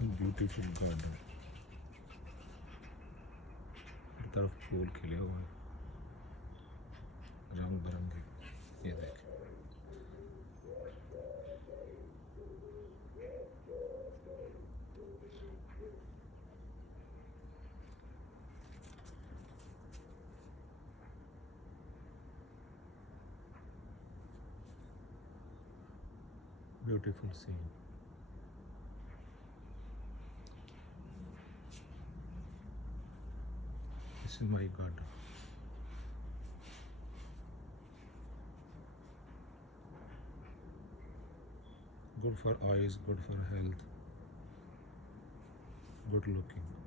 Beautiful garden, हर तरफ फूल खिले हुए हैं, रंग बिरंगे। ये देखें, beautiful scene. This is my garden. Good for eyes, good for health, good looking.